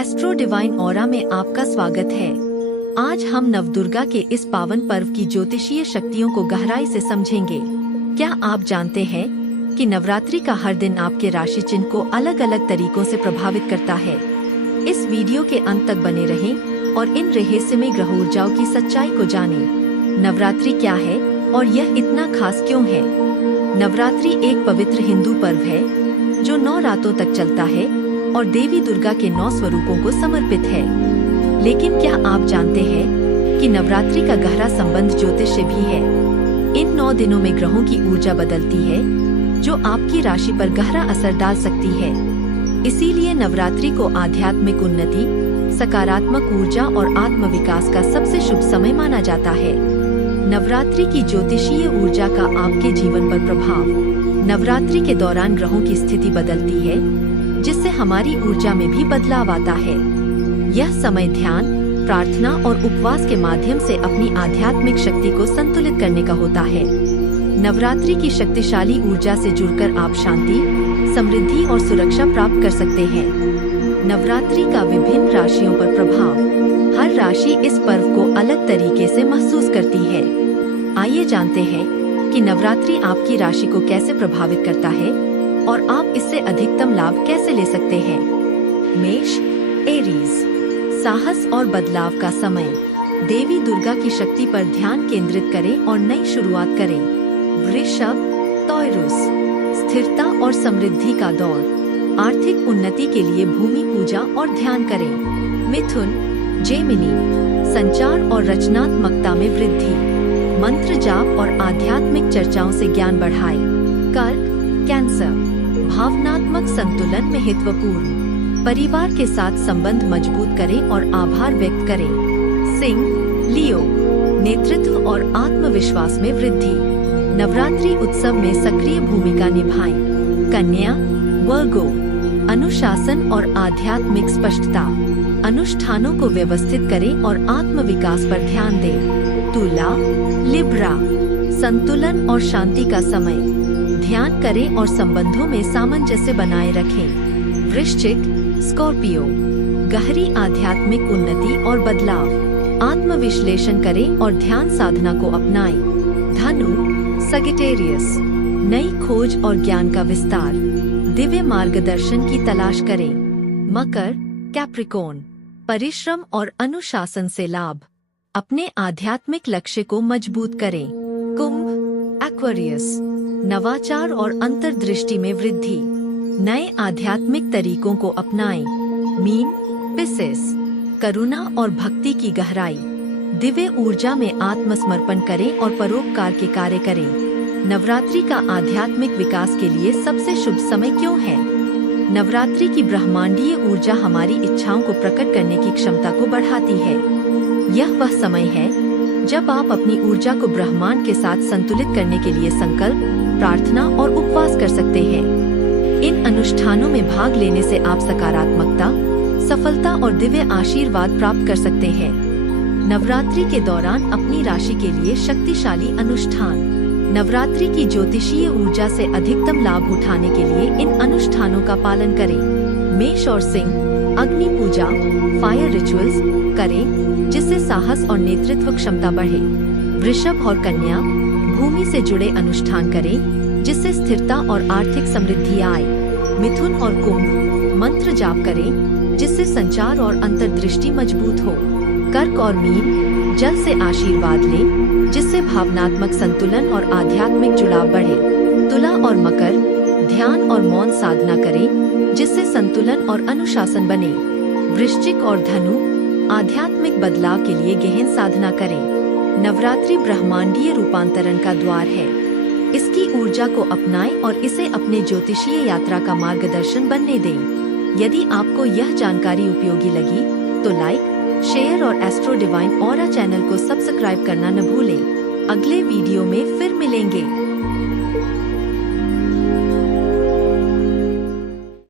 Astro divine aura में आपका स्वागत है। आज हम नवदुर्गा के इस पावन पर्व की ज्योतिषीय शक्तियों को गहराई से समझेंगे। क्या आप जानते हैं कि नवरात्रि का हर दिन आपके राशि चिन्ह को अलग अलग तरीकों से प्रभावित करता है। इस वीडियो के अंत तक बने रहें और इन रहस्यमय ग्रह ऊर्जाओं की सच्चाई को जानें। नवरात्रि क्या है और यह इतना खास क्यों है? नवरात्रि एक पवित्र हिंदू पर्व है जो 9 रातों तक चलता है और देवी दुर्गा के 9 स्वरूपों को समर्पित है। लेकिन क्या आप जानते हैं कि नवरात्रि का गहरा संबंध ज्योतिष से भी है? इन 9 दिनों में ग्रहों की ऊर्जा बदलती है जो आपकी राशि पर गहरा असर डाल सकती है। इसीलिए नवरात्रि को आध्यात्मिक उन्नति, सकारात्मक ऊर्जा और आत्म विकास का सबसे शुभ समय माना जाता है। नवरात्रि की ज्योतिषीय ऊर्जा का आपके जीवन पर प्रभाव। नवरात्रि के दौरान ग्रहों की स्थिति बदलती है जिससे हमारी ऊर्जा में भी बदलाव आता है। यह समय ध्यान, प्रार्थना और उपवास के माध्यम से अपनी आध्यात्मिक शक्ति को संतुलित करने का होता है। नवरात्रि की शक्तिशाली ऊर्जा से जुड़कर आप शांति, समृद्धि और सुरक्षा प्राप्त कर सकते हैं। नवरात्रि का विभिन्न राशियों पर प्रभाव। हर राशि इस पर्व को अलग तरीके से महसूस करती है। आइए जानते हैं कि नवरात्रि आपकी राशि को कैसे प्रभावित करता है और आप इससे अधिकतम लाभ कैसे ले सकते हैं। मेष, एरीज, साहस और बदलाव का समय। देवी दुर्गा की शक्ति पर ध्यान केंद्रित करें और नई शुरुआत करें। वृषभ, टॉरस, स्थिरता और समृद्धि का दौर। आर्थिक उन्नति के लिए भूमि पूजा और ध्यान करें। मिथुन, जेमिनी, संचार और रचनात्मकता में वृद्धि। मंत्र जाप और आध्यात्मिक चर्चाओं से ज्ञान बढ़ाएं। कर्क, कैंसर, भावनात्मक संतुलन महत्वपूर्ण। परिवार के साथ संबंध मजबूत करें और आभार व्यक्त करें। सिंह, लियो, नेतृत्व और आत्मविश्वास में वृद्धि। नवरात्रि उत्सव में सक्रिय भूमिका निभाएं। कन्या, वर्गो, अनुशासन और आध्यात्मिक स्पष्टता। अनुष्ठानों को व्यवस्थित करें और आत्मविकास पर ध्यान दें। तुला, लिब्रा, संतुलन और शांति का समय। ध्यान करें और संबंधों में सामंजस्य बनाए रखें। वृश्चिक, स्कॉर्पियो, गहरी आध्यात्मिक उन्नति और बदलाव। आत्मविश्लेषण करें और ध्यान साधना को अपनाएं। धनु, सगिटेरियस, नई खोज और ज्ञान का विस्तार। दिव्य मार्गदर्शन की तलाश करें। मकर, कैप्रिकॉर्न, परिश्रम और अनुशासन से लाभ। अपने आध्यात्मिक लक्ष्य को मजबूत करें। कुंभ, एक्वेरियस, नवाचार और अंतर्दृष्टि में वृद्धि। नए आध्यात्मिक तरीकों को अपनाएं। मीन, पिसेस, करुणा और भक्ति की गहराई। दिव्य ऊर्जा में आत्मसमर्पण करें और परोपकार के कार्य करें। नवरात्रि का आध्यात्मिक विकास के लिए सबसे शुभ समय क्यों है? नवरात्रि की ब्रह्मांडीय ऊर्जा हमारी इच्छाओं को प्रकट करने की क्षमता को बढ़ाती है। यह वह समय है जब आप अपनी ऊर्जा को ब्रह्मांड के साथ संतुलित करने के लिए संकल्प, प्रार्थना और उपवास कर सकते हैं। इन अनुष्ठानों में भाग लेने से आप सकारात्मकता, सफलता और दिव्य आशीर्वाद प्राप्त कर सकते हैं। नवरात्रि के दौरान अपनी राशि के लिए शक्तिशाली अनुष्ठान। नवरात्रि की ज्योतिषीय ऊर्जा से अधिकतम लाभ उठाने के लिए इन अनुष्ठानों का पालन करें। मेष और सिंह, अग्नि पूजा, फायर रिचुअल्स करें जिससे साहस और नेतृत्व क्षमता बढ़े। वृषभ और कन्या, भूमि से जुड़े अनुष्ठान करें जिससे स्थिरता और आर्थिक समृद्धि आए। मिथुन और कुंभ, मंत्र जाप करें जिससे संचार और अंतर्दृष्टि मजबूत हो। कर्क और मीन, जल से आशीर्वाद लें जिससे भावनात्मक संतुलन और आध्यात्मिक जुड़ाव बढ़े। तुला और मकर, ध्यान और मौन साधना करें जिससे संतुलन और अनुशासन बने। वृश्चिक और धनु, आध्यात्मिक बदलाव के लिए गहन साधना करें। नवरात्रि ब्रह्मांडीय रूपांतरण का द्वार है। इसकी ऊर्जा को अपनाएं और इसे अपने ज्योतिषीय यात्रा का मार्गदर्शन बनने दें। यदि आपको यह जानकारी उपयोगी लगी तो लाइक, शेयर और एस्ट्रो डिवाइन ऑरा चैनल को सब्सक्राइब करना न भूलें। अगले वीडियो में फिर मिलेंगे।